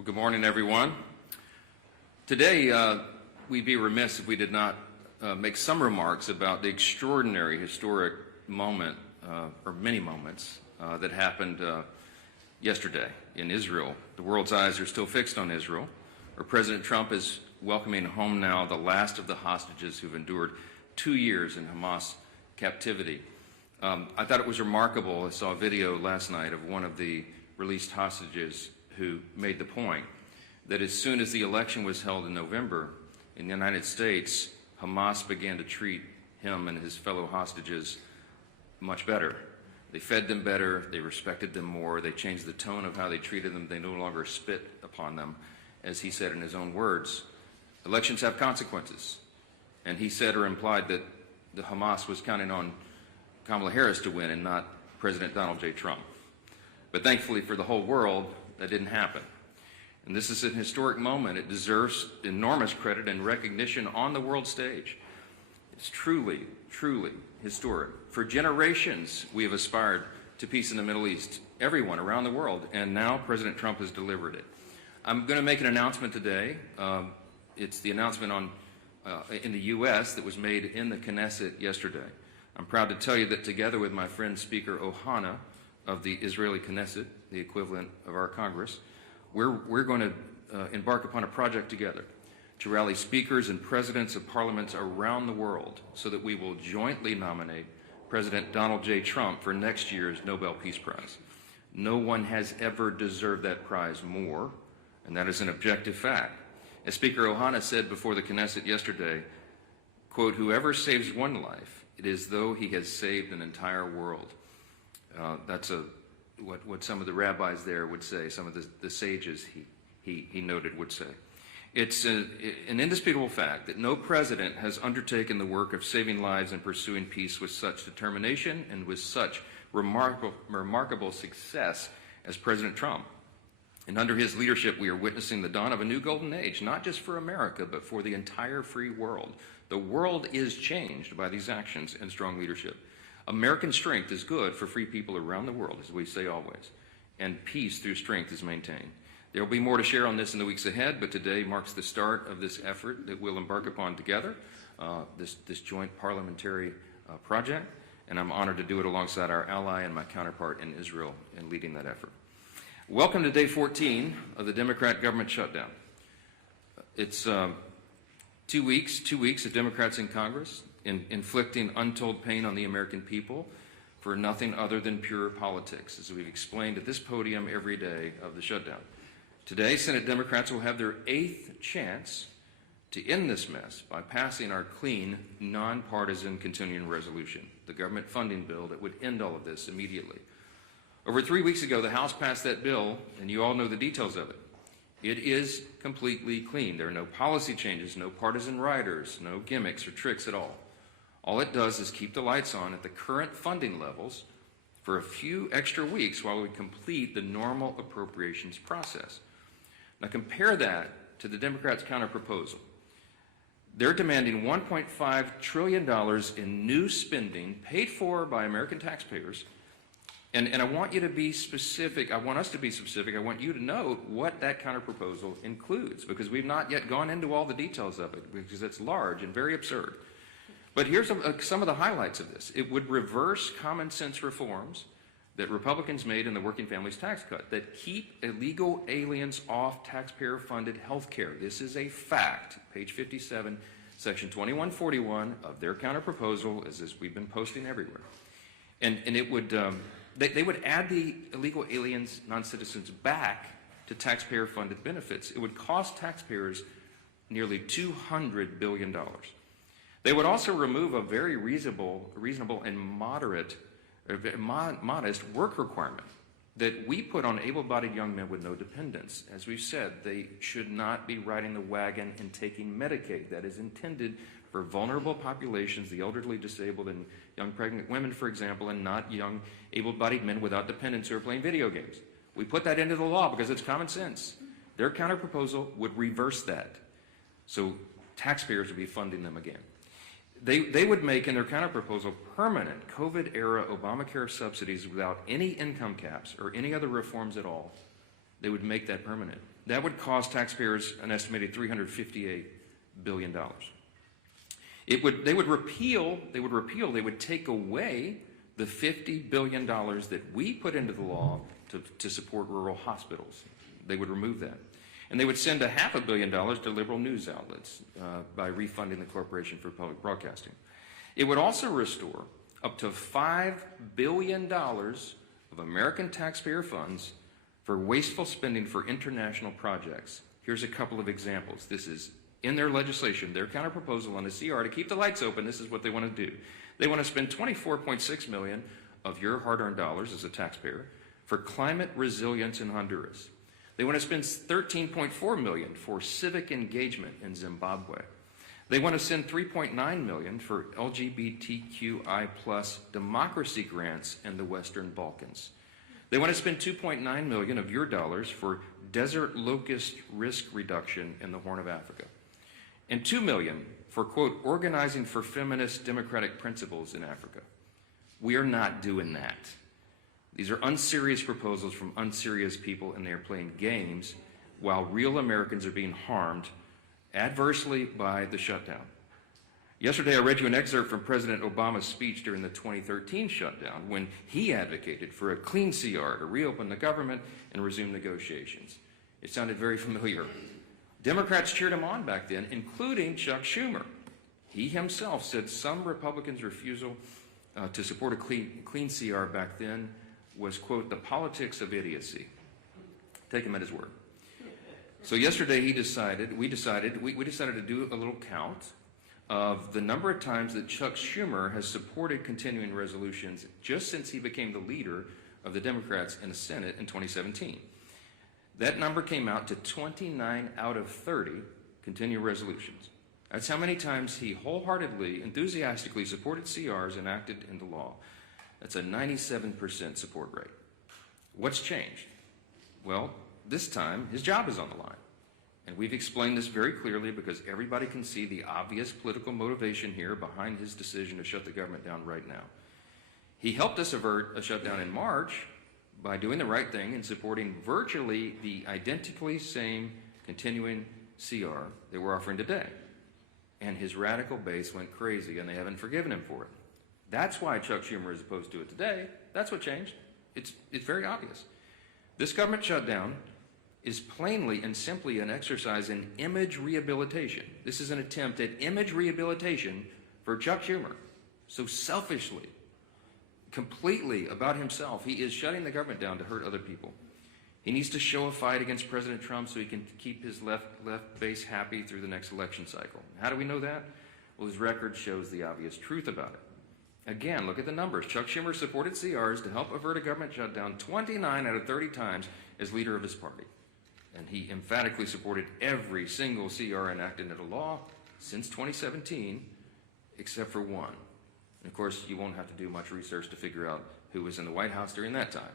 Well, good morning, everyone. Today, we'd be remiss if we did not make some remarks about the extraordinary historic moment, or many moments, that happened yesterday in Israel. The world's eyes are still fixed on Israel, where President Trump is welcoming home now the last of the hostages who've endured 2 years in Hamas captivity. I thought it was remarkable. I saw a video last night of one of the released hostages who made the point that as soon as the election was held in November in the United States, Hamas began to treat him and his fellow hostages much better. They fed them better, they respected them more, they changed the tone of how they treated them, they no longer spit upon them. As he said in his own words, elections have consequences. And he said or implied that the Hamas was counting on Kamala Harris to win and not President Donald J. Trump. But thankfully for the whole world, that didn't happen. And this is an historic moment. It deserves enormous credit and recognition on the world stage. It's truly, truly historic. For generations, we have aspired to peace in the Middle East, everyone around the world, and now President Trump has delivered it. I'm going to make an announcement today. It's the announcement in the U.S. that was made in the Knesset yesterday. I'm proud to tell you that together with my friend Speaker Ohana of the Israeli Knesset, the equivalent of our Congress, we're going to embark upon a project together to rally speakers and presidents of parliaments around the world so that we will jointly nominate President Donald J. Trump for next year's Nobel Peace Prize. No one has ever deserved that prize more, and that is an objective fact. As Speaker Ohana said before the Knesset yesterday, quote, "Whoever saves one life, it is though he has saved an entire world." That's what some of the rabbis there would say, some of the sages he noted would say. It's an indisputable fact that no president has undertaken the work of saving lives and pursuing peace with such determination and with such remarkable success as President Trump. And under his leadership, we are witnessing the dawn of a new golden age, not just for America, but for the entire free world. The world is changed by these actions and strong leadership. American strength is good for free people around the world, as we say always, and peace through strength is maintained. There will be more to share on this in the weeks ahead, but today marks the start of this effort that we'll embark upon together, this joint parliamentary project, and I'm honored to do it alongside our ally and my counterpart in Israel in leading that effort. Welcome to day 14 of the Democrat government shutdown. It's 2 weeks of Democrats in Congress inflicting untold pain on the American people for nothing other than pure politics, as we've explained at this podium every day of the shutdown. Today, Senate Democrats will have their 8th chance to end this mess by passing our clean, nonpartisan continuing resolution, the government funding bill that would end all of this immediately. Over 3 weeks ago, the House passed that bill, and you all know the details of it. It is completely clean. There are no policy changes, no partisan riders, no gimmicks or tricks at all. All it does is keep the lights on at the current funding levels for a few extra weeks while we complete the normal appropriations process. Now compare that to the Democrats' counterproposal. They're demanding $1.5 trillion in new spending paid for by American taxpayers. And I want you to be specific. I want us to be specific. I want you to know what that counterproposal includes, because we've not yet gone into all the details of it, because it's large and very absurd. But here's some of the highlights of this. It would reverse common sense reforms that Republicans made in the Working Families Tax Cut that keep illegal aliens off taxpayer-funded health care. This is a fact. Page 57, section 2141 of their counterproposal, as we've been posting everywhere. And it would, they would add the illegal aliens, non-citizens, back to taxpayer-funded benefits. It would cost taxpayers nearly $200 billion. They would also remove a very reasonable and modest work requirement that we put on able-bodied young men with no dependents. As we've said, they should not be riding the wagon and taking Medicaid. That is intended for vulnerable populations, the elderly, disabled, and young pregnant women, for example, and not young able-bodied men without dependents who are playing video games. We put that into the law because it's common sense. Their counterproposal would reverse that. So taxpayers would be funding them again. They would make in their counterproposal permanent COVID-era Obamacare subsidies without any income caps or any other reforms at all. They would make that permanent. That would cost taxpayers an estimated $358 billion. They would take away the $50 billion that we put into the law to support rural hospitals. They would remove that. And they would send $500 million to liberal news outlets by refunding the Corporation for Public Broadcasting. It would also restore up to $5 billion of American taxpayer funds for wasteful spending for international projects. Here's a couple of examples. This is in their legislation, their counterproposal on the CR to keep the lights open. This is what they want to do. They want to spend $24.6 million of your hard-earned dollars as a taxpayer for climate resilience in Honduras. They want to spend $13.4 million for civic engagement in Zimbabwe. They want to send $3.9 million for LGBTQI+ democracy grants in the Western Balkans. They want to spend $2.9 million of your dollars for desert locust risk reduction in the Horn of Africa. And $2 million for, quote, organizing for feminist democratic principles in Africa. We are not doing that. These are unserious proposals from unserious people, and they are playing games while real Americans are being harmed adversely by the shutdown. Yesterday, I read you an excerpt from President Obama's speech during the 2013 shutdown when he advocated for a clean CR to reopen the government and resume negotiations. It sounded very familiar. Democrats cheered him on back then, including Chuck Schumer. He himself said some Republicans' refusal to support a clean CR back then was, quote, the politics of idiocy. Take him at his word. So yesterday we decided to do a little count of the number of times that Chuck Schumer has supported continuing resolutions just since he became the leader of the Democrats in the Senate in 2017. That number came out to 29 out of 30 continuing resolutions. That's how many times he wholeheartedly, enthusiastically supported CRs enacted into law. That's a 97% support rate. What's changed? Well, this time his job is on the line. And we've explained this very clearly because everybody can see the obvious political motivation here behind his decision to shut the government down right now. He helped us avert a shutdown in March by doing the right thing and supporting virtually the identically same continuing CR that we're offering today. And his radical base went crazy, and they haven't forgiven him for it. That's why Chuck Schumer is opposed to it today. That's what changed. It's very obvious. This government shutdown is plainly and simply an exercise in image rehabilitation. This is an attempt at image rehabilitation for Chuck Schumer. So selfishly, completely about himself, he is shutting the government down to hurt other people. He needs to show a fight against President Trump so he can keep his left base happy through the next election cycle. How do we know that? Well, his record shows the obvious truth about it. Again, look at the numbers. Chuck Schumer supported CRs to help avert a government shutdown 29 out of 30 times as leader of his party. And he emphatically supported every single CR enacted into law since 2017, except for one. And of course, you won't have to do much research to figure out who was in the White House during that time.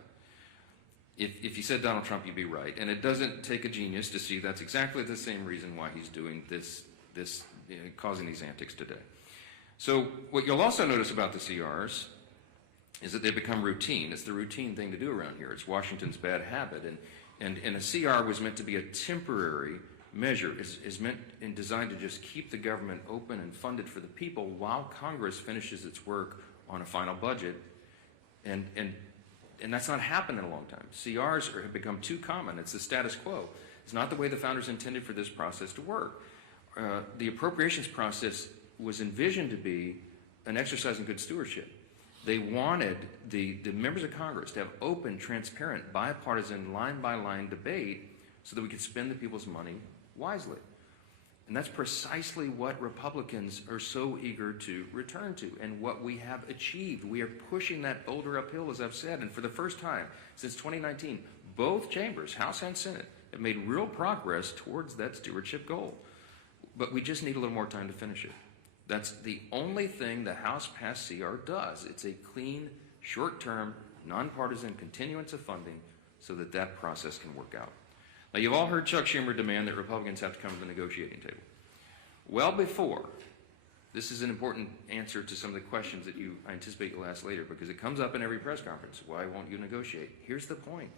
If you said Donald Trump, you'd be right. And it doesn't take a genius to see that's exactly the same reason why he's doing this causing these antics today. So what you'll also notice about the CRs is that they become routine. It's the routine thing to do around here. It's Washington's bad habit. And a CR was meant to be a temporary measure, is meant and designed to just keep the government open and funded for the people while Congress finishes its work on a final budget. And that's not happened in a long time. CRs have become too common. It's the status quo. It's not the way the founders intended for this process to work. The appropriations process was envisioned to be an exercise in good stewardship. They wanted the members of Congress to have open, transparent, bipartisan, line-by-line debate so that we could spend the people's money wisely. And that's precisely what Republicans are so eager to return to and what we have achieved. We are pushing that boulder uphill, as I've said, and for the first time since 2019, both chambers, House and Senate, have made real progress towards that stewardship goal. But we just need a little more time to finish it. That's the only thing the House passed CR does. It's a clean, short-term, nonpartisan continuance of funding so that that process can work out. Now, you've all heard Chuck Schumer demand that Republicans have to come to the negotiating table. Well before, this is an important answer to some of the questions that I anticipate you'll ask later because it comes up in every press conference. Why won't you negotiate? Here's the point.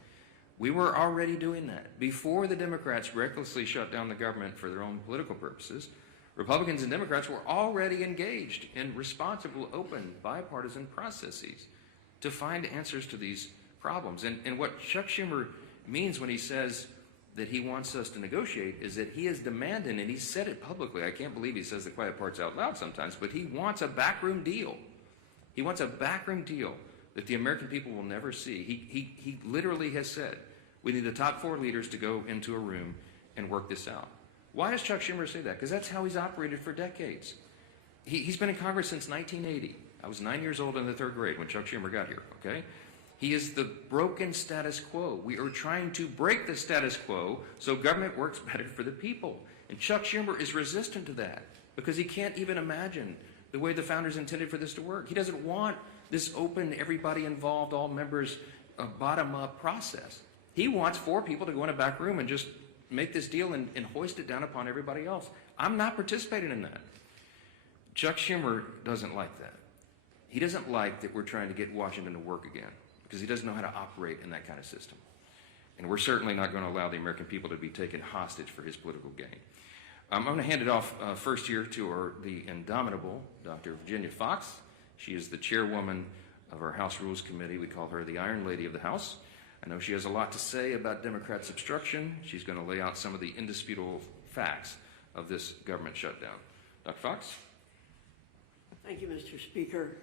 We were already doing that. Before the Democrats recklessly shut down the government for their own political purposes, Republicans and Democrats were already engaged in responsible, open, bipartisan processes to find answers to these problems. And what Chuck Schumer means when he says that he wants us to negotiate is that he is demanding, and he said it publicly, I can't believe he says the quiet parts out loud sometimes, but he wants a backroom deal. He wants a backroom deal that the American people will never see. He literally has said, we need the top 4 leaders to go into a room and work this out. Why does Chuck Schumer say that? Because that's how he's operated for decades. He's been in Congress since 1980. I was 9 years old in the 3rd grade when Chuck Schumer got here, okay? He is the broken status quo. We are trying to break the status quo so government works better for the people. And Chuck Schumer is resistant to that because he can't even imagine the way the founders intended for this to work. He doesn't want this open, everybody involved, all members, bottom-up process. He wants 4 people to go in a back room and just make this deal and hoist it down upon everybody else. I'm not participating in that. Chuck Schumer doesn't like that. He doesn't like that we're trying to get Washington to work again, because he doesn't know how to operate in that kind of system. And we're certainly not going to allow the American people to be taken hostage for his political gain. I'm going to hand it off first here to the indomitable Dr. Virginia Fox. She is the chairwoman of our House Rules Committee. We call her the Iron Lady of the House. I know she has a lot to say about Democrats' obstruction. She's going to lay out some of the indisputable facts of this government shutdown. Dr. Fox? Thank you, Mr. Speaker.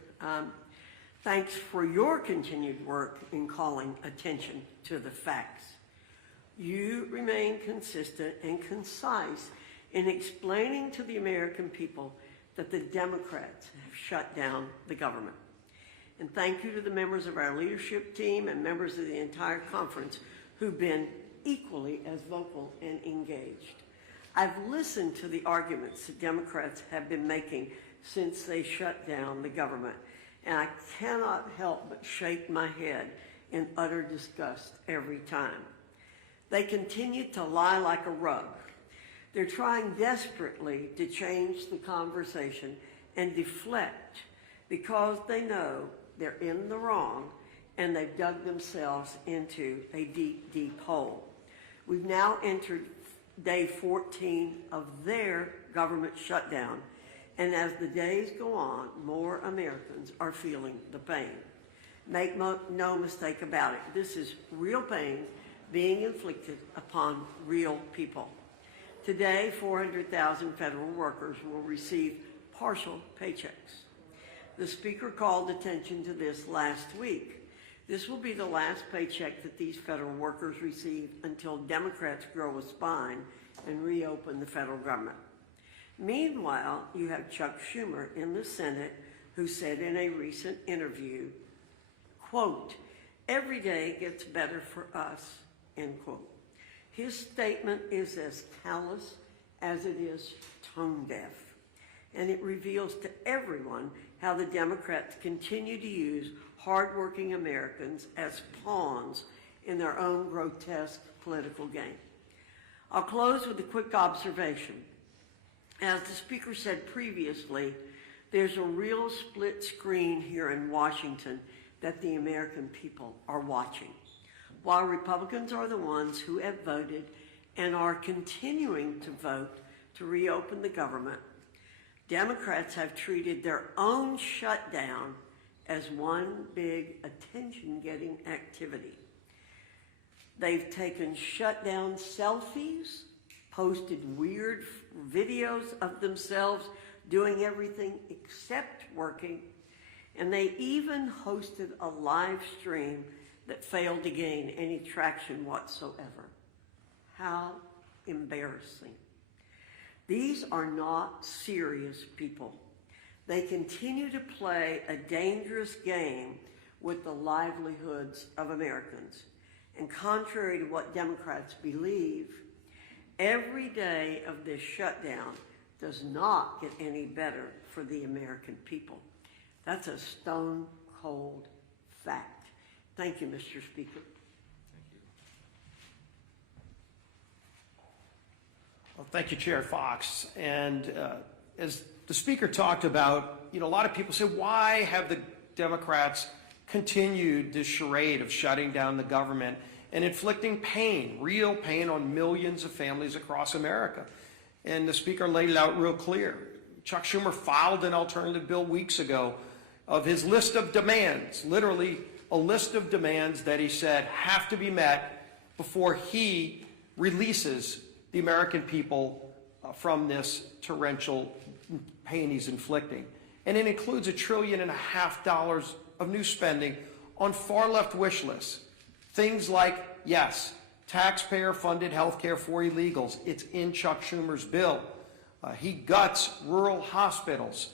Thanks for your continued work in calling attention to the facts. You remain consistent and concise in explaining to the American people that the Democrats have shut down the government. And thank you to the members of our leadership team and members of the entire conference who've been equally as vocal and engaged. I've listened to the arguments that Democrats have been making since they shut down the government, and I cannot help but shake my head in utter disgust every time. They continue to lie like a rug. They're trying desperately to change the conversation and deflect because they know they're in the wrong and they've dug themselves into a deep, deep hole. We've now entered day 14 of their government shutdown, and as the days go on, more Americans are feeling the pain. Make no mistake about it, this is real pain being inflicted upon real people. Today, 400,000 federal workers will receive partial paychecks. The Speaker called attention to this last week. This will be the last paycheck that these federal workers receive until Democrats grow a spine and reopen the federal government. Meanwhile, you have Chuck Schumer in the Senate who said in a recent interview, quote, "Every day gets better for us," end quote. His statement is as callous as it is tone deaf, and it reveals to everyone how the Democrats continue to use hardworking Americans as pawns in their own grotesque political game. I'll close with a quick observation. As the Speaker said previously, there's a real split screen here in Washington that the American people are watching. While Republicans are the ones who have voted and are continuing to vote to reopen the government, Democrats have treated their own shutdown as one big attention-getting activity. They've taken shutdown selfies, posted weird videos of themselves doing everything except working, and they even hosted a live stream that failed to gain any traction whatsoever. How embarrassing. These are not serious people. They continue to play a dangerous game with the livelihoods of Americans. And contrary to what Democrats believe, every day of this shutdown does not get any better for the American people. That's a stone cold fact. Thank you, Mr. Speaker. Thank you. Well, thank you, Chair Fox. And as the Speaker talked about, a lot of people say, why have the Democrats continued this charade of shutting down the government and inflicting pain, real pain, on millions of families across America. And the Speaker laid it out real clear. Chuck Schumer filed an alternative bill weeks ago of his list of demands, literally a list of demands that he said have to be met before he releases the American people from this torrential pain he's inflicting. And it includes $1.5 trillion of new spending on far-left wish lists. Things like, yes, taxpayer-funded health care for illegals. It's in Chuck Schumer's bill. He guts rural hospitals,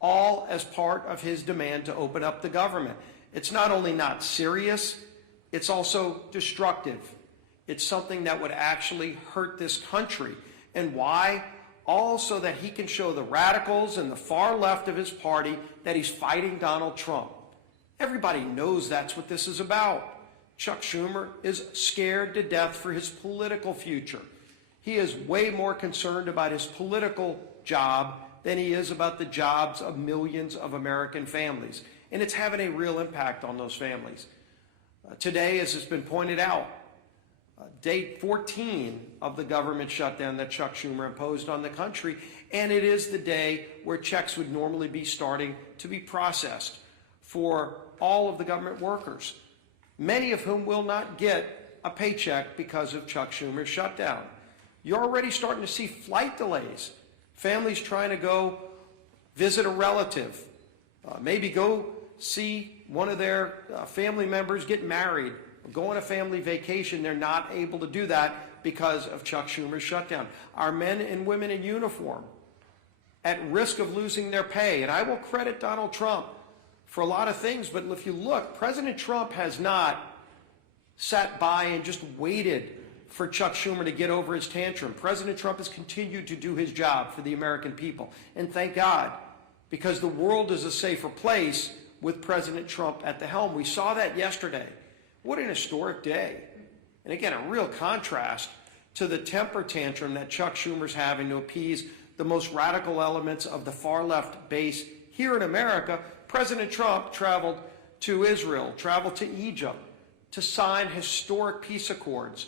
all as part of his demand to open up the government. It's not only not serious, it's also destructive. It's something that would actually hurt this country. And why? All so that he can show the radicals and the far left of his party that he's fighting Donald Trump. Everybody knows that's what this is about. Chuck Schumer is scared to death for his political future. He is way more concerned about his political job than he is about the jobs of millions of American families. And it's having a real impact on those families. Today, as has been pointed out, day 14 of the government shutdown that Chuck Schumer imposed on the country, and it is the day where checks would normally be starting to be processed for all of the government workers, many of whom will not get a paycheck because of Chuck Schumer's shutdown. You're already starting to see flight delays, families trying to go visit a relative, maybe go see one of their family members get married, or go on a family vacation. They're not able to do that because of Chuck Schumer's shutdown. Our men and women in uniform at risk of losing their pay. And I will credit Donald Trump for a lot of things, but if you look, President Trump has not sat by and just waited for Chuck Schumer to get over his tantrum. President Trump has continued to do his job for the American people. And thank God, because the world is a safer place with President Trump at the helm. We saw that yesterday. What an historic day. And again, a real contrast to the temper tantrum that Chuck Schumer's having to appease the most radical elements of the far left base here in America. President Trump traveled to Israel, traveled to Egypt to sign historic peace accords,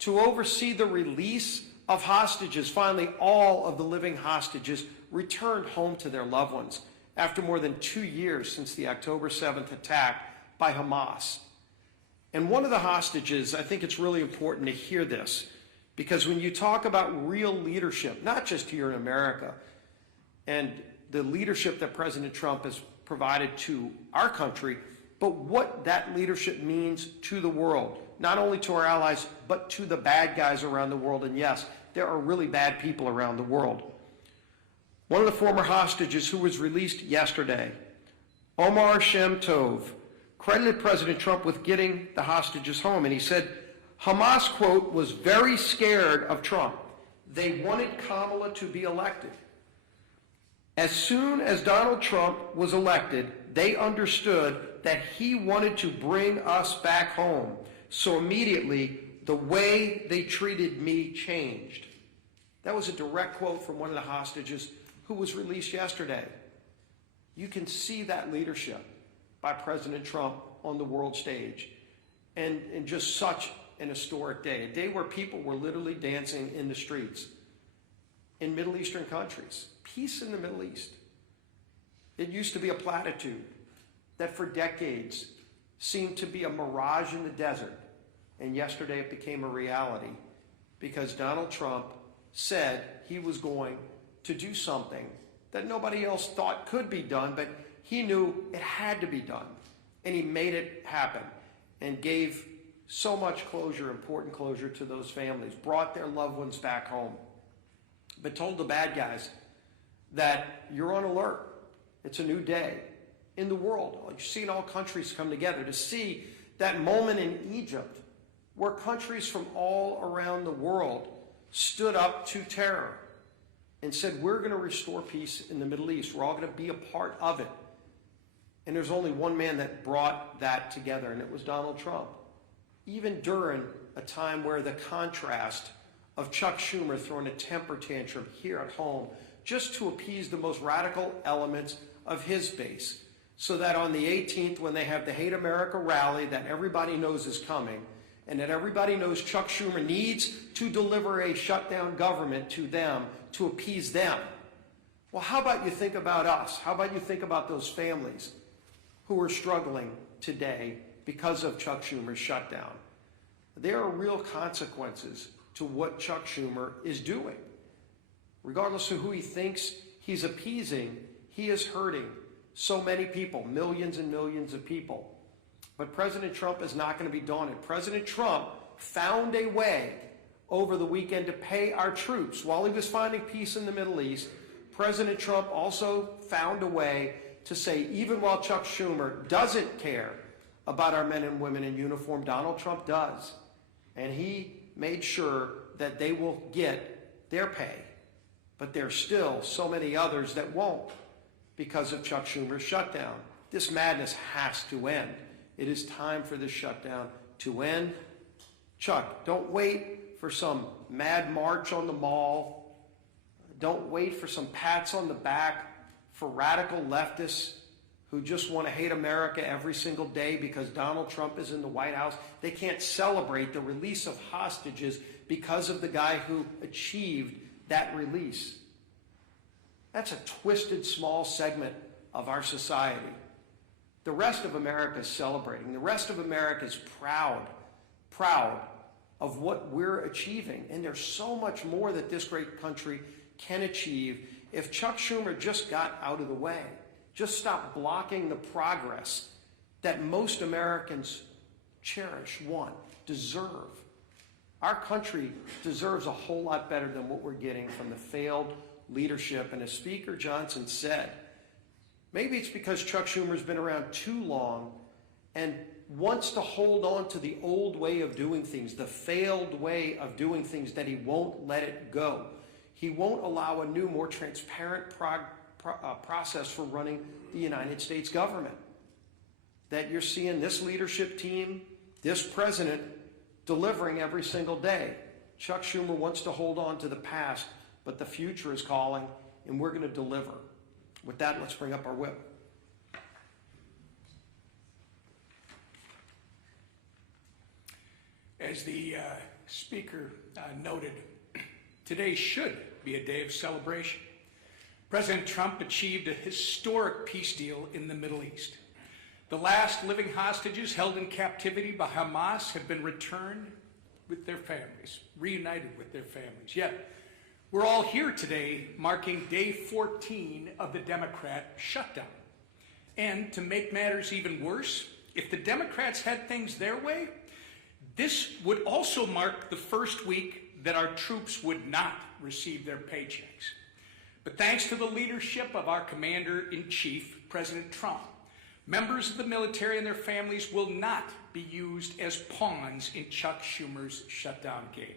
to oversee the release of hostages. Finally, all of the living hostages returned home to their loved ones after more than 2 years since the October 7th attack by Hamas. And one of the hostages, I think it's really important to hear this, because when you talk about real leadership, not just here in America, and the leadership that President Trump has provided to our country, but what that leadership means to the world, not only to our allies, but to the bad guys around the world. And yes, there are really bad people around the world. One of the former hostages who was released yesterday, Omar Shem Tov, credited President Trump with getting the hostages home. And he said, Hamas, quote, was very scared of Trump. They wanted Kamala to be elected. As soon as Donald Trump was elected, they understood that he wanted to bring us back home. So immediately, the way they treated me changed. That was a direct quote from one of the hostages who was released yesterday. You can see that leadership by President Trump on the world stage. And just such an historic day, a day where people were literally dancing in the streets in Middle Eastern countries. Peace in the Middle East. It used to be a platitude that for decades seemed to be a mirage in the desert. And yesterday it became a reality because Donald Trump said he was going to do something that nobody else thought could be done, but he knew it had to be done. And he made it happen and gave so much closure, important closure to those families, brought their loved ones back home, but told the bad guys that you're on alert. It's a new day in the world. You've seen all countries come together to see that moment in Egypt where countries from all around the world stood up to terror and said, we're going to restore peace in the Middle East. We're all going to be a part of it. And there's only one man that brought that together, and it was Donald Trump. Even during a time where the contrast of Chuck Schumer throwing a temper tantrum here at home just to appease the most radical elements of his base, so that on the 18th, when they have the Hate America rally that everybody knows is coming, and that everybody knows Chuck Schumer needs to deliver a shutdown government to them to appease them. Well, how about you think about us? How about you think about those families who are struggling today because of Chuck Schumer's shutdown? There are real consequences to what Chuck Schumer is doing. Regardless of who he thinks he's appeasing, he is hurting so many people, millions and millions of people. But President Trump is not going to be daunted. President Trump found a way over the weekend to pay our troops. While he was finding peace in the Middle East, President Trump also found a way to say, even while Chuck Schumer doesn't care about our men and women in uniform, Donald Trump does. And he made sure that they will get their pay. But there's still so many others that won't because of Chuck Schumer's shutdown. This madness has to end. It is time for this shutdown to end. Chuck, don't wait for some mad march on the mall. Don't wait for some pats on the back for radical leftists who just want to hate America every single day because Donald Trump is in the White House. They can't celebrate the release of hostages because of the guy who achieved that release. That's a twisted small segment of our society. The rest of America is celebrating. The rest of America is proud of what we're achieving. And there's so much more that this great country can achieve if Chuck Schumer just got out of the way, just stopped blocking the progress that most Americans cherish, want, deserve. Our country deserves a whole lot better than what we're getting from the failed leadership. And as Speaker Johnson said, maybe it's because Chuck Schumer's been around too long and wants to hold on to the old way of doing things, the failed way of doing things, that he won't let it go. He won't allow a new, more transparent process for running the United States government. That you're seeing this leadership team, this president, delivering every single day. Chuck Schumer wants to hold on to the past, but the future is calling, and we're going to deliver. With that, let's bring up our whip. As the Speaker noted, today should be a day of celebration. President Trump achieved a historic peace deal in the Middle East. The last living hostages held in captivity by Hamas have been returned with their families, reunited with their families. Yet, we're all here today marking day 14 of the Democrat shutdown. And to make matters even worse, if the Democrats had things their way, this would also mark the first week that our troops would not receive their paychecks. But thanks to the leadership of our Commander-in-Chief, President Trump, members of the military and their families will not be used as pawns in Chuck Schumer's shutdown game.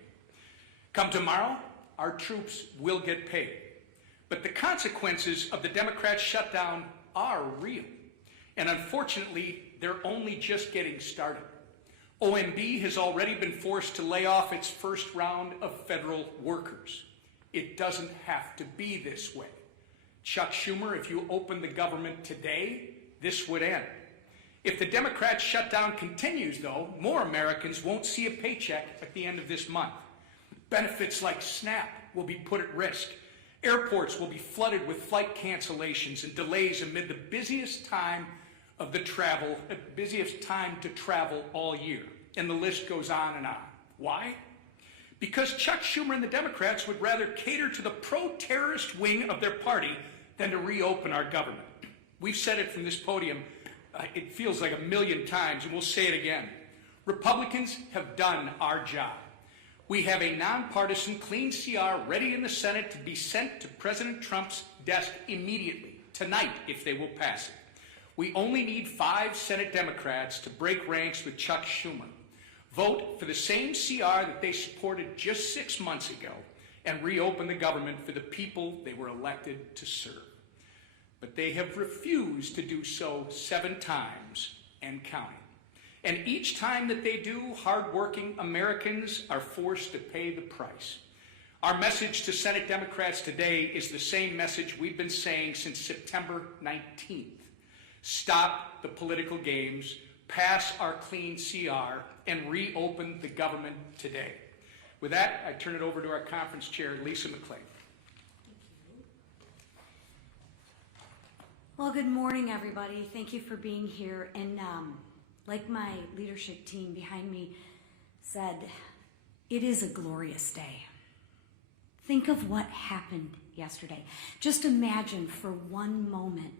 Come tomorrow, our troops will get paid. But the consequences of the Democrat shutdown are real. And unfortunately, they're only just getting started. OMB has already been forced to lay off its first round of federal workers. It doesn't have to be this way. Chuck Schumer, if you open the government today, this would end. If the Democrat shutdown continues, though, more Americans won't see a paycheck at the end of this month. Benefits like SNAP will be put at risk. Airports will be flooded with flight cancellations and delays amid the busiest time to travel all year. And the list goes on and on. Why? Because Chuck Schumer and the Democrats would rather cater to the pro-terrorist wing of their party than to reopen our government. We've said it from this podium, it feels like 1,000,000 times, and we'll say it again. Republicans have done our job. We have a nonpartisan clean CR ready in the Senate to be sent to President Trump's desk immediately, tonight, if they will pass it. We only need 5 Senate Democrats to break ranks with Chuck Schumer, vote for the same CR that they supported just 6 months ago, and reopen the government for the people they were elected to serve. But they have refused to do so 7 times and counting. And each time that they do, hardworking Americans are forced to pay the price. Our message to Senate Democrats today is the same message we've been saying since September 19th. Stop the political games, pass our clean CR, and reopen the government today. With that, I turn it over to our conference chair, Lisa McClain. Well, good morning, everybody. Thank you for being here. And like my leadership team behind me said, it is a glorious day. Think of what happened yesterday. Just imagine for one moment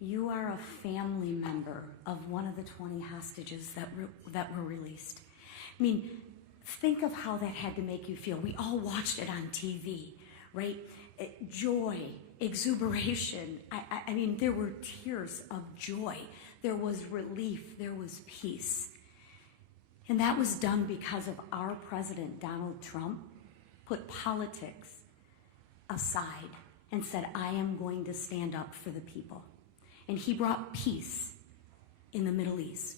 you are a family member of one of the 20 hostages that were released. I mean, think of how that had to make you feel. We all watched it on TV, right? Joy, exuberation. I mean, there were tears of joy. There was relief. There was peace. And that was done because of our president, Donald Trump, put politics aside and said, I am going to stand up for the people. And he brought peace in the Middle East.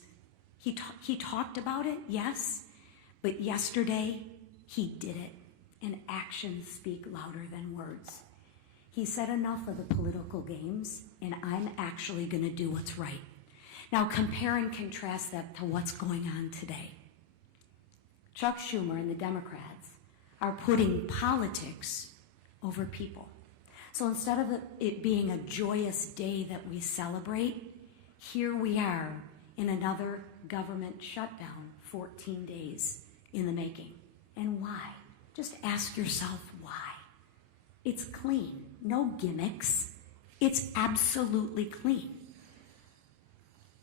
He talked about it, yes, but yesterday he did it. And actions speak louder than words. He said enough of the political games, and I'm actually going to do what's right. Now compare and contrast that to what's going on today. Chuck Schumer and the Democrats are putting politics over people. So instead of it being a joyous day that we celebrate, here we are in another government shutdown, 14 days in the making. And why? Just ask yourself why. It's clean, no gimmicks. It's absolutely clean.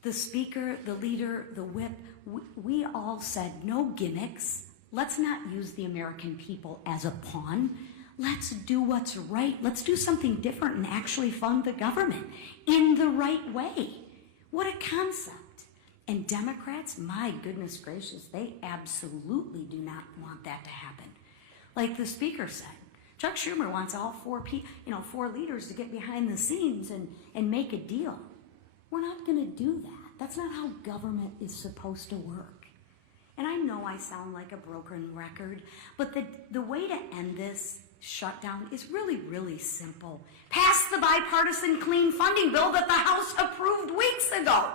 The speaker, the leader, the whip, we all said no gimmicks. Let's not use the American people as a pawn. Let's do what's right. Let's do something different and actually fund the government in the right way. What a concept. And Democrats, my goodness gracious, they absolutely do not want that to happen. Like the speaker said, Chuck Schumer wants all four leaders to get behind the scenes and make a deal. We're not going to do that. That's not how government is supposed to work. And I know I sound like a broken record, but the way to end this shutdown is really, really simple. Pass the bipartisan clean funding bill that the House approved weeks ago.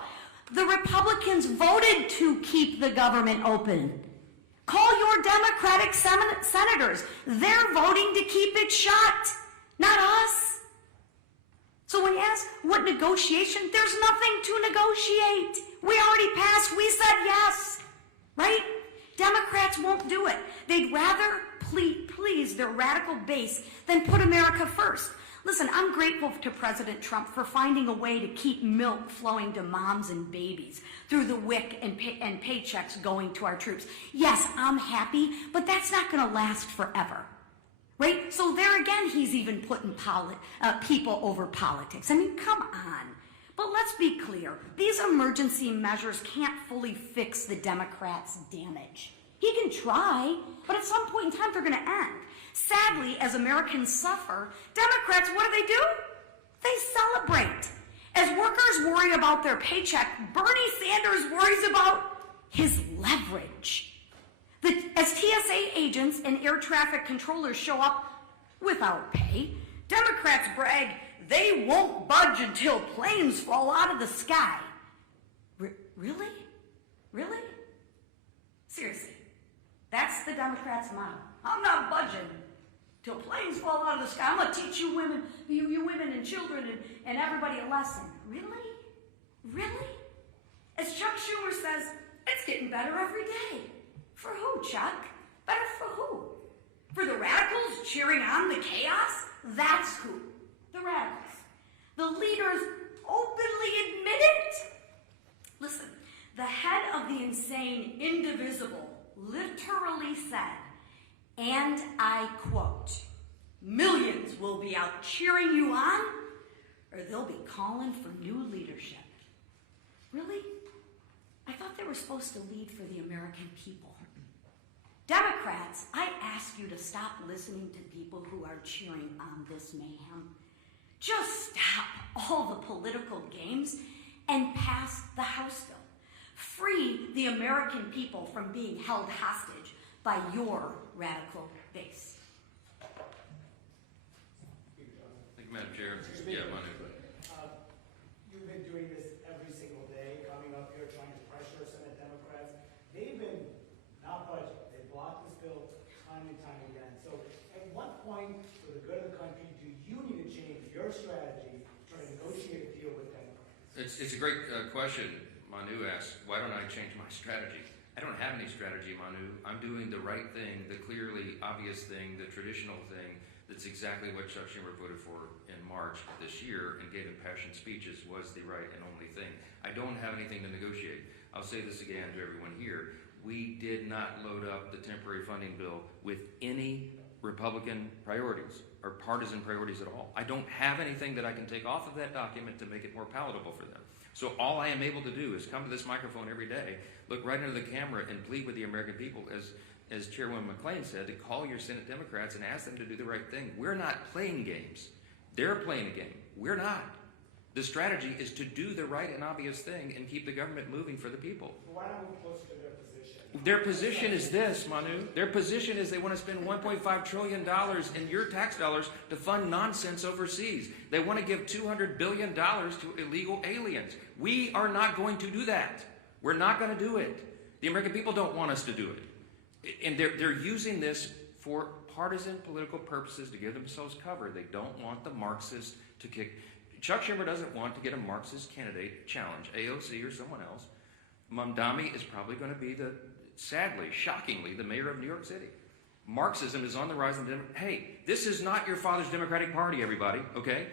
The Republicans voted to keep the government open. Call your Democratic senators. They're voting to keep it shut, not us. So when you ask what negotiation, there's nothing to negotiate. We already passed. We said yes, right? Democrats won't do it. They'd rather please their radical base than put America first. Listen, I'm grateful to President Trump for finding a way to keep milk flowing to moms and babies through the WIC and paychecks going to our troops. Yes, I'm happy, but that's not going to last forever, right? So there again, he's even putting people over politics. I mean, come on. But let's be clear. These emergency measures can't fully fix the Democrats' damage. He can try, but at some point in time, they're going to end. Sadly, as Americans suffer, Democrats, what do? They celebrate. As workers worry about their paycheck, Bernie Sanders worries about his leverage. As TSA agents and air traffic controllers show up without pay, Democrats brag they won't budge until planes fall out of the sky. Really? Really? Seriously. That's the Democrats' motto. I'm not budging till planes fall out of the sky. I'm going to teach you women, you women and children and everybody a lesson. Really? Really? As Chuck Schumer says, it's getting better every day. For who, Chuck? Better for who? For the radicals cheering on the chaos? That's who. The radicals. The leaders openly admit it. Listen, the head of the insane indivisible literally said, and I quote, "Millions will be out cheering you on, or they'll be calling for new leadership." Really? I thought they were supposed to lead for the American people. Democrats, I ask you to stop listening to people who are cheering on this mayhem. Just stop all the political games and pass the House bill. Free the American people from being held hostage by your radical base. Thank you, Madam Chair. Yeah, Manu. You've been doing this every single day, coming up here trying to pressure It's a great question. Manu asks, why don't I change my strategy? I don't have any strategy, Manu. I'm doing the right thing, the clearly obvious thing, the traditional thing. That's exactly what Chuck Schumer voted for in March of this year and gave impassioned speeches was the right and only thing. I don't have anything to negotiate. I'll say this again to everyone here. We did not load up the temporary funding bill with any Republican priorities or partisan priorities at all. I don't have anything that I can take off of that document to make it more palatable for them. So all I am able to do is come to this microphone every day, look right into the camera and plead with the American people, as Chairwoman McClain said, to call your Senate Democrats and ask them to do the right thing. We're not playing games. They're playing a game. We're not. The strategy is to do the right and obvious thing and keep the government moving for the people. Why don't we close to their position? Their position is this, Manu. Their position is they want to spend $1.5 trillion in your tax dollars to fund nonsense overseas. They want to give $200 billion to illegal aliens. We are not going to do that. We're not going to do it. The American people don't want us to do it. And they're using this for partisan political purposes to give themselves cover. They don't want the Marxists to kick. Chuck Schumer doesn't want to get a Marxist candidate challenge, AOC or someone else. Mamdani is probably going to be sadly, shockingly, the mayor of New York City. Marxism is on the rise. Hey, this is not your father's Democratic Party, everybody, okay?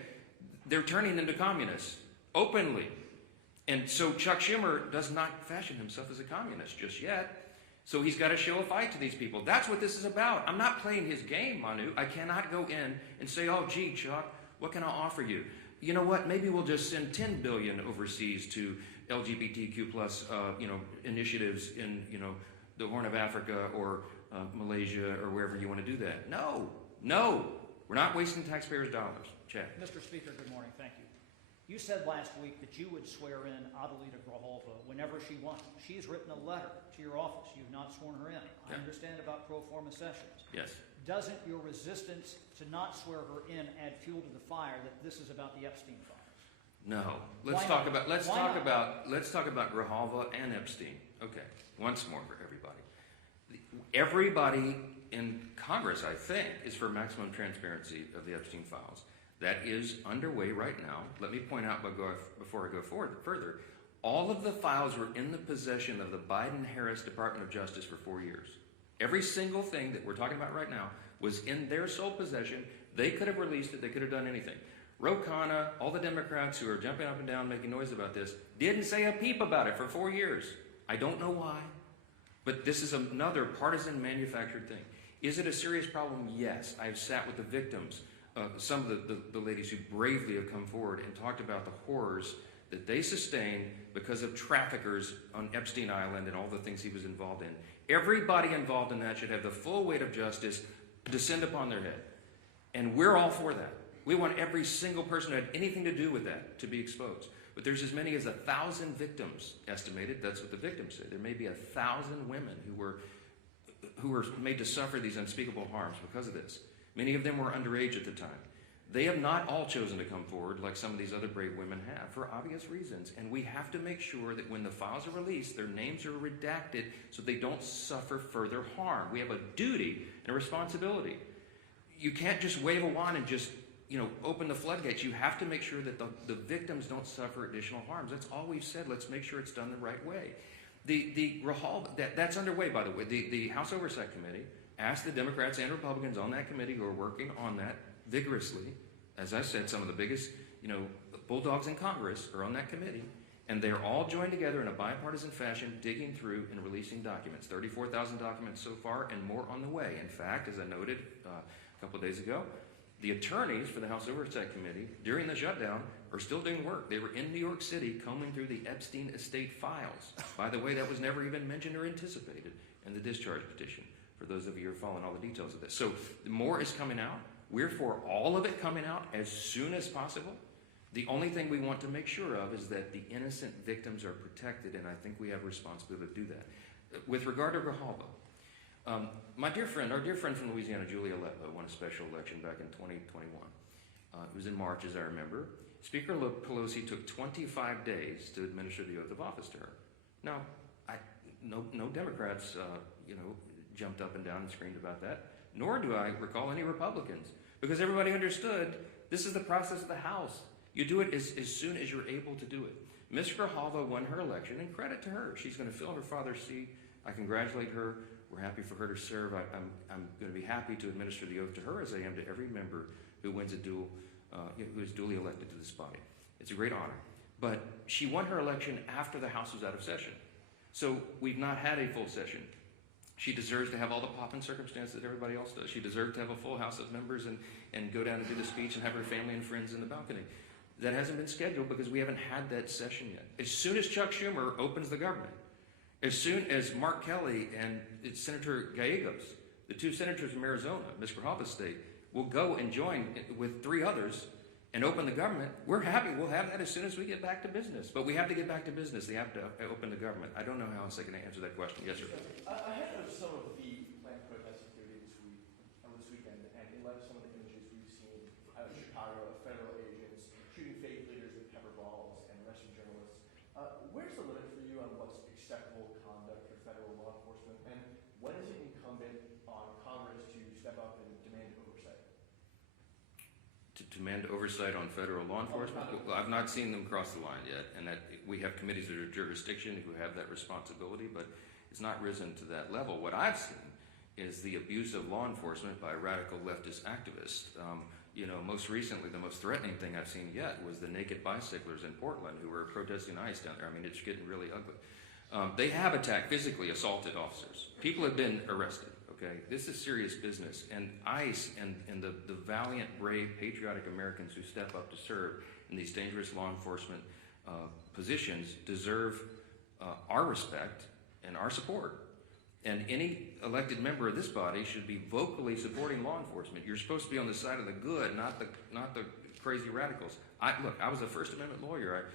They're turning into communists, openly. And so Chuck Schumer does not fashion himself as a communist just yet. So he's got to show a fight to these people. That's what this is about. I'm not playing his game, Manu. I cannot go in and say, oh, gee, Chuck, what can I offer you? You know what? Maybe we'll just send $10 billion overseas to LGBTQ plus, initiatives in, the Horn of Africa or Malaysia or wherever you want to do that. No, we're not wasting taxpayers' dollars. Chad. Mr. Speaker, good morning. Thank you. You said last week that you would swear in Adelita Grijalva whenever she wants. She's written a letter to your office. You've not sworn her in. I understand about pro forma sessions. Yes. Doesn't your resistance to not swear her in add fuel to the fire that this is about the Epstein files? No. Let's talk about Grijalva and Epstein. Okay. Once more for everybody. Everybody in Congress, I think, is for maximum transparency of the Epstein files. That is underway right now. Let me point out before I go further, all of the files were in the possession of the Biden-Harris Department of Justice for 4 years. Every single thing that we're talking about right now was in their sole possession. They could have released it. They could have done anything. Ro Khanna, all the Democrats who are jumping up and down making noise about this, didn't say a peep about it for 4 years. I don't know why, but this is another partisan manufactured thing. Is it a serious problem? Yes. I've sat with the victims. Some of the ladies who bravely have come forward and talked about the horrors that they sustained because of traffickers on Epstein Island and all the things he was involved in. Everybody involved in that should have the full weight of justice descend upon their head. And we're all for that. We want every single person who had anything to do with that to be exposed. But there's as many as 1,000 victims estimated. That's what the victims say. There may be 1,000 women who were made to suffer these unspeakable harms because of this. Many of them were underage at the time. They have not all chosen to come forward like some of these other brave women have for obvious reasons. And we have to make sure that when the files are released, their names are redacted so they don't suffer further harm. We have a duty and a responsibility. You can't just wave a wand and just, open the floodgates. You have to make sure that the victims don't suffer additional harms. That's all we've said. Let's make sure it's done the right way. The Grijalva, that's underway, by the way. The House Oversight Committee asked the Democrats and Republicans on that committee who are working on that vigorously. As I said, some of the biggest, bulldogs in Congress are on that committee, and they're all joined together in a bipartisan fashion, digging through and releasing documents. 34,000 documents so far, and more on the way. In fact, as I noted a couple of days ago, the attorneys for the House Oversight Committee during the shutdown are still doing work. They were in New York City combing through the Epstein estate files. By the way, that was never even mentioned or anticipated in the discharge petition, for those of you who are following all the details of this. So more is coming out. We're for all of it coming out as soon as possible. The only thing we want to make sure of is that the innocent victims are protected, and I think we have a responsibility to do that. With regard to Grijalva, our dear friend from Louisiana, Julia Letlow, won a special election back in 2021. It was in March, as I remember. Speaker Pelosi took 25 days to administer the oath of office to her. Now, no Democrats, jumped up and down and screamed about that, nor do I recall any Republicans, because everybody understood this is the process of the House. You do it as soon as you're able to do it. Ms. Grijalva won her election, and credit to her. She's going to fill her father's seat. I congratulate her. We're happy for her to serve. I'm going to be happy to administer the oath to her as I am to every member who wins who is duly elected to this body. It's a great honor. But she won her election after the House was out of session. So we've not had a full session. She deserves to have all the pomp and circumstance that everybody else does. She deserves to have a full House of members and go down and do the speech and have her family and friends in the balcony. That hasn't been scheduled because we haven't had that session yet. As soon as Chuck Schumer opens the government, as soon as Mark Kelly and Senator Gallegos, the two senators from Arizona, Ms. Grijalva's state, will go and join with 3 others and open the government, we're happy. We'll have that as soon as we get back to business. But we have to get back to business. They have to open the government. I don't know how else I can answer that question. Yes, sir. Ahead of some of the planned protest activity this weekend, and in light of some of the images we've seen out of Chicago of federal agents shooting faith leaders with pepper balls and arresting journalists, where's the limit for you on what's acceptable conduct for federal law enforcement, and when is it incumbent on Congress to step up and demand oversight? To demand oversight on federal law enforcement? Well, I've not seen them cross the line yet, and that we have committees that are jurisdiction who have that responsibility, but it's not risen to that level. What I've seen is the abuse of law enforcement by radical leftist activists. Most recently, the most threatening thing I've seen yet was the naked bicyclers in Portland who were protesting ICE down there. I mean, it's getting really ugly. They have attacked, physically assaulted officers. People have been arrested. Okay, this is serious business, and ICE and the valiant, brave, patriotic Americans who step up to serve in these dangerous law enforcement positions deserve our respect and our support. And any elected member of this body should be vocally supporting law enforcement. You're supposed to be on the side of the good, not the crazy radicals. I was a First Amendment lawyer.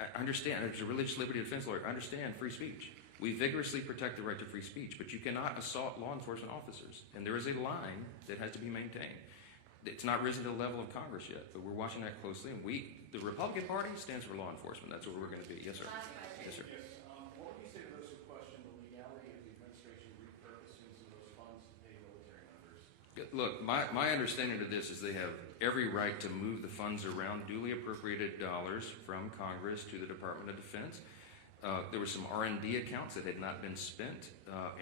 I understand. I was a religious liberty defense lawyer. I understand free speech. We vigorously protect the right to free speech, but you cannot assault law enforcement officers. And there is a line that has to be maintained. It's not risen to the level of Congress yet, but we're watching that closely. And the Republican Party stands for law enforcement. That's what we're going to be. Yes, sir. Yes, sir. What would you say to those who question the legality of the administration repurposing some of those funds to pay military members? Look, my understanding of this is they have every right to move the funds around, duly appropriated dollars from Congress to the Department of Defense. There were some R&D accounts that had not been spent,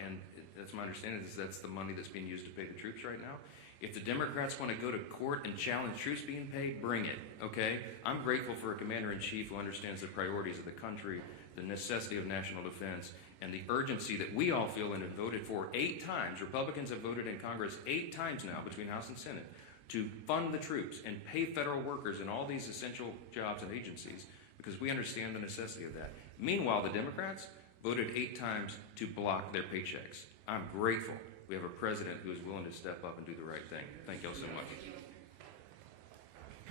and that's my understanding is that's the money that's being used to pay the troops right now. If the Democrats want to go to court and challenge troops being paid, bring it, okay? I'm grateful for a commander-in-chief who understands the priorities of the country, the necessity of national defense, and the urgency that we all feel and have voted for 8 times. Republicans have voted in Congress 8 times now between House and Senate to fund the troops and pay federal workers in all these essential jobs and agencies because we understand the necessity of that. Meanwhile, the Democrats voted 8 times to block their paychecks. I'm grateful we have a president who is willing to step up and do the right thing. Thank you all so much.